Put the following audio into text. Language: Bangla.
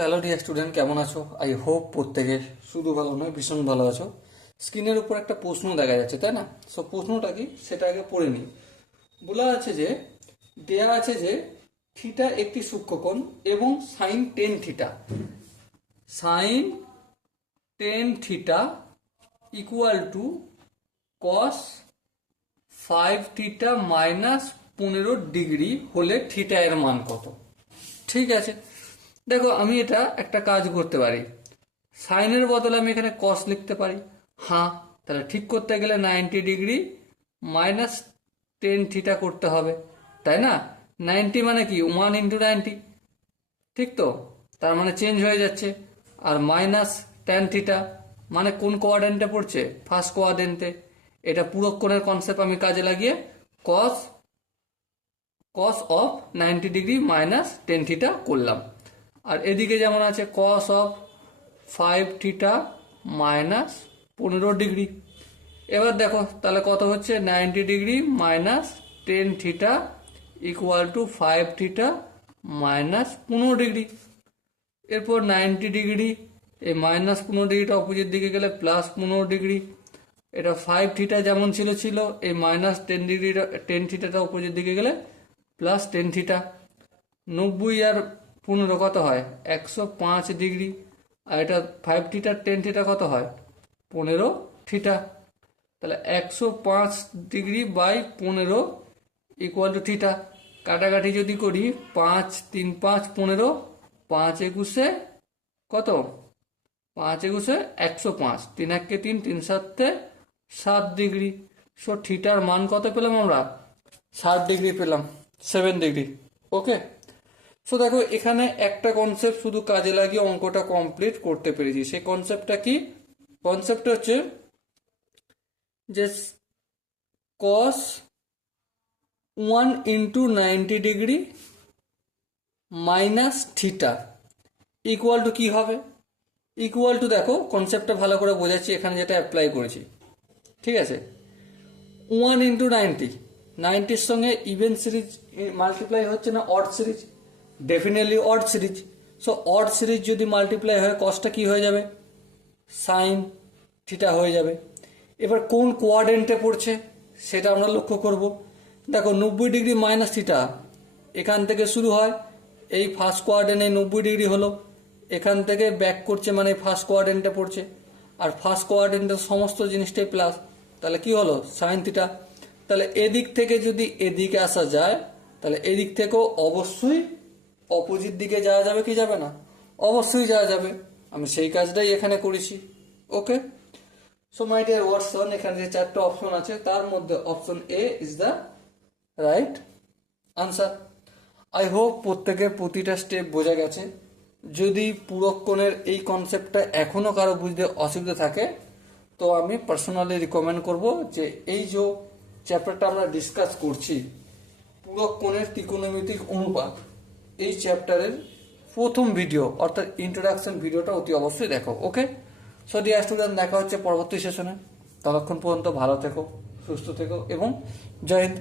হ্যালো ডিয়ার স্টুডেন্ট, কেমন আছো? আই হোপ প্রত্যেকের শুধু ভালো নয়, ভীষণ ভালো আছো। স্ক্রিনের উপর একটা প্রশ্ন দেখা যাচ্ছে, তাই না? সো প্রশ্নটা কি সেটা আগে পড়ে নিই। বলা আছে যে, দেয়া আছে যে থিটা একটি সূক্ষ্মকোণ এবং sine ten theta equal to cos 5 theta minus 15 degree হলে থিটা এর মান কত? ঠিক আছে, দেখো আমি এটা একটা কাজ করতে পারি। সাইনের বদলে আমি এখানে কস লিখতে পারি। হ্যাঁ, তাহলে ঠিক করতে গেলে 90 ডিগ্রি মাইনাস 10 থিটা করতে হবে, তাই না? 90 মানে কি 1 × 90, ঠিক তো? তার মানে চেঞ্জ হয়ে যাচ্ছে। আর মাইনাস 10 থিটা মানে কোন কোয়াড্রেন্টে পড়ছে? ফার্স্ট কোয়াড্রেন্টে। এটা পুরো কোণের কনসেপ্ট আমি কাজে লাগিয়ে cos cos of 90 degree minus 10 theta করলাম। আর এদিকে যেমন আছে cos of 5 theta minus 15 degree. এবার দেখো তাহলে কত হচ্ছে, 90 degree minus 10 theta equal to 5 theta minus 15 degree. এরপর 90 ডিগ্রি, এই মাইনাস 15 ডিগ্রিটা অপোজিট দিকে গেলে প্লাস 15 ডিগ্রি। এটা 5 থিটা যেমন ছিল ছিল, এই মাইনাস 10 ডিগ্রিটা 10 থিটাটা অপোজিট দিকে গেলে প্লাস 10 থিটা। 90 আর 15 কত হয়? 105 ডিগ্রি। আর এটা 5 থিটা 10 থিটা কত হয়? 15 থিটা। তাহলে 105 degree by 15 equal to theta. কাটাকাটি যদি করি, 5 3 5 15, 5 একুশে কত? 5 একুশে 105, 3 1 3, 3 7 7 ডিগ্রি। সো থিটার মান কত পেলাম আমরা? 7 ডিগ্রি পেলাম, 7 ডিগ্রি। ওকে, সো দেখো এখানে একটা কনসেপ্ট শুধু কাজে লাগিয়ে অঙ্কটা কমপ্লিট করতে পেরেছি। সেই কনসেপ্টটা কি? কনসেপ্টটা হচ্ছে যে কস 1 × 90 degree minus theta equal two কি হবে? ইকুয়াল টু, দেখো কনসেপ্টটা ভালো করে বোঝাচ্ছি এখানে যেটা অ্যাপ্লাই করেছি। ঠিক আছে, 1 × 90, 90-র সঙ্গে ইভেন সিরিজ মাল্টিপ্লাই হচ্ছে না odd series? Definitely odd series. So odd series যদি মাল্টিপ্লাই হয়, কসটা কি হয়ে যাবে? সাইন থিটা হয়ে যাবে। এবার কোন কোয়াড্রেন্টে পড়ছে সেটা আমরা লক্ষ্য করব। দেখো 90 ডিগ্রি মাইনাস থিটা এখান থেকে শুরু হয়, এই ফার্স্ট কোয়াড্রেন্টে 90 ডিগ্রি হলো, এখান থেকে ব্যাক করছে মানে ফার্স্ট কোয়াড্রেন্টে পড়ছে। আর ফার্স্ট কোয়াড্রেন্টের সমস্ত জিনিসটাই প্লাস, তাহলে কি হলো? Sine theta. তাহলে এদিক থেকে যদি এদিকে আসা যায়, তাহলে এদিক থেকেও অবশ্যই অপোজিট দিকে যাওয়া যাবে কি যাবে না? অবশ্যই যাওয়া যাবে। আমি সেই কাজটাই এখানে করেছি। ওকে, সো মাই ডিয়ার ওয়াটসন, এখানে যে 4টা অপশন আছে তার মধ্যে option A is the right answer. I hope প্রত্যেকের প্রতিটা স্টেপ বোঝা গেছে। যদি পুরক্ষণের এই কনসেপ্টটা এখনও কারো বুঝতে অসুবিধা থাকে, তো আমি পার্সোনালি রিকমেন্ড করব যে এই যে চ্যাপ্টারটা আমরা ডিসকাস করছি, পুরক্ষণের ত্রিকোণমিতিক অনুপাত, এই চ্যাপ্টারের প্রথম ভিডিও অর্থাৎ ইন্ট্রোডাকশন ভিডিওটা অতি অবশ্যই দেখো। ওকে, সো ডিয়ার স্টুডেন্ট, দেখা হচ্ছে পরবর্তী সেশনে। ততক্ষণ পর্যন্ত ভালো থেকো, সুস্থ থেকো এবং জয় হিন্দ।